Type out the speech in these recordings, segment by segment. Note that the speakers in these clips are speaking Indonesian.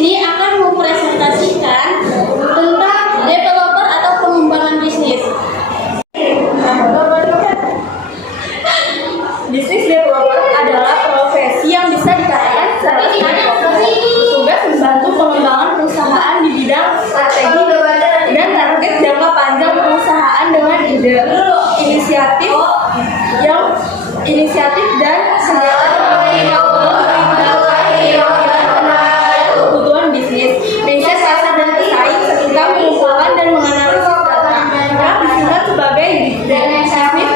sini akan mempresentasikan tentang developer atau pengembangan bisnis. Bisnis developer adalah profesi yang bisa dikatakan sebagai tugas membantu pengembangan perusahaan di bidang strategi dan target jangka panjang perusahaan dengan ide, inisiatif dan kebutuhan bisnis, riset pasar dan pesaing serta mengumpulkan dan menganalisis data yang disingkat sebagai business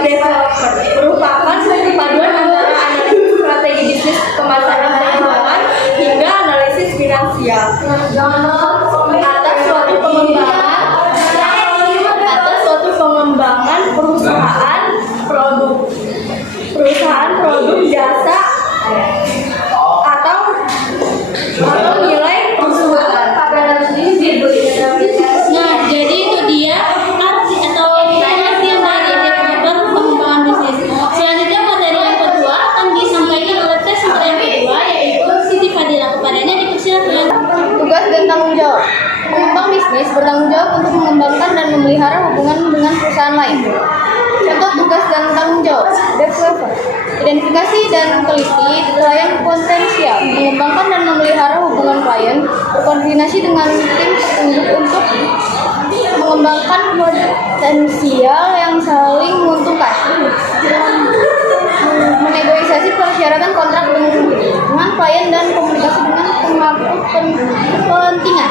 developer merupakan paduan antara analisis strategi bisnis pemasaran keuangan hingga analisis finansial atas suatu pengembangan perusahaan produk jasa atau nilai perusahaan. Nah, jadi itu dia arti atau pengertian dari developer pengembangan bisnis. Selanjutnya materi yang kedua akan disampaikan oleh presenter yang kedua, yaitu Siti Fadila. Kepadanya dipersilakan. Tugas dan tanggung jawab. Pengembang bisnis bertanggung jawab untuk mengembangkan dan memelihara hubungan dengan perusahaan lain. Contoh tugas dan tanggung jawab developer: identifikasi dan teliti klien potensial, mengembangkan dan memelihara hubungan klien, berkoordinasi dengan tim petunjuk untuk mengembangkan potensial yang saling menguntungkan, menegosiasi persyaratan kontrak dengan klien dan komunikasi dengan pemangku kepentingan.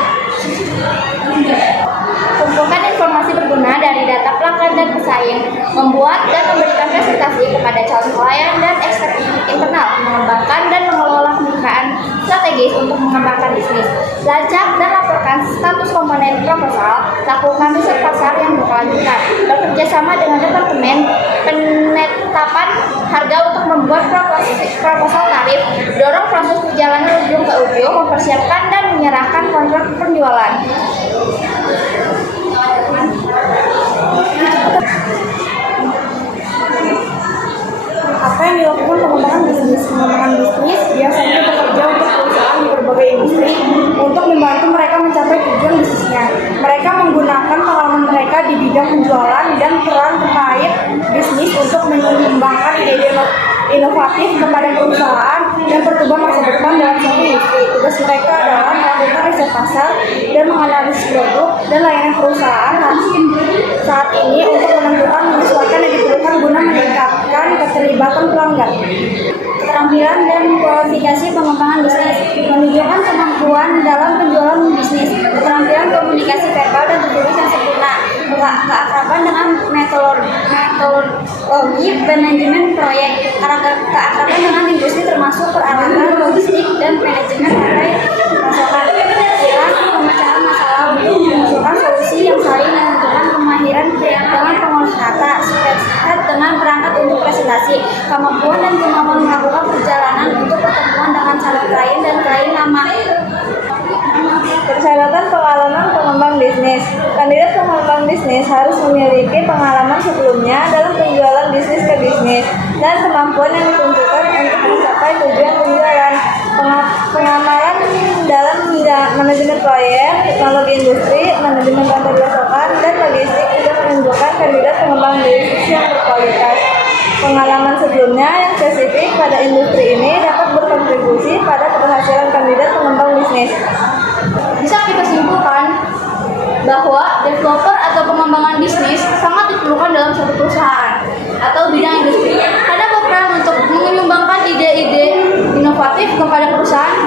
Kumpulkan informasi berguna dari data pelanggan dan pesaing, membuat dan memberikan presentasi kepada calon klien dan eksekutif internal, mengembangkan dan mengelola kemitraan strategis untuk mengembangkan bisnis. Lacak dan laporkan status komponen proposal, lakukan riset pasar yang berkelanjutan, bekerja sama dengan departemen penetapan harga untuk membuat proposal tarif, dorong proses perjalanan ujung ke ujung, mempersiapkan dan menyerahkan kontrak penjualan. Apa yang dilakukan pengembangan bisnis? Pengembangan bisnis biasanya bekerja untuk perusahaan di berbagai industri untuk membantu mereka mencapai tujuan bisnisnya. Mereka menggunakan pengalaman mereka di bidang penjualan dan peran terkait bisnis untuk mengembangkan ide inovatif kepada perusahaan dan pertumbuhan masa depan dalam suatu industri. Tugas mereka adalah melakukan riset pasar dan menganalisis produk dan layanan perusahaan saat ini untuk menentukan menyesuaikan yang diperlukan guna meningkatkan keterlibatan pelanggan. Keterampilan dan kualifikasi pengembangan bisnis menunjukkan kemampuan dalam penjualan bisnis, keterampilan komunikasi verbal dan tertulis yang sempurna, keakraban dengan metodologi manajemen proyek, keakraban dengan industri termasuk peralatan, logistik, dan manajemen rantai pasokan, pemecahan masalah untuk mengusulkan solusi yang saling menentukan, kemahiran dengan pengolahan data, spreadsheet dengan perangkat untuk presentasi, kemampuan dan kemampuan melakukan perjalanan untuk pertemuan dengan calon klien dan klien lama. Persyaratan pengalaman pengembang bisnis. Kandidat pengembang bisnis harus memiliki pengalaman sebelumnya dalam penjualan bisnis ke bisnis dan kemampuan yang ditentukan untuk mencapai tujuan penjualan. Pengamalan dalam manajemen proyek, teknologi industri, manajemen rantai pasokan, dan logistik juga menunjukkan kandidat pengembang bisnis yang berkualitas. Pengalaman sebelumnya yang spesifik pada industri ini dapat berkontribusi pada keberhasilan kandidat pengembang bisnis. Bisa kita simpulkan bahwa developer atau pengembangan bisnis sangat diperlukan dalam suatu perusahaan atau bidang industri karena berperan untuk mengembangkan ide-ide inovatif kepada perusahaan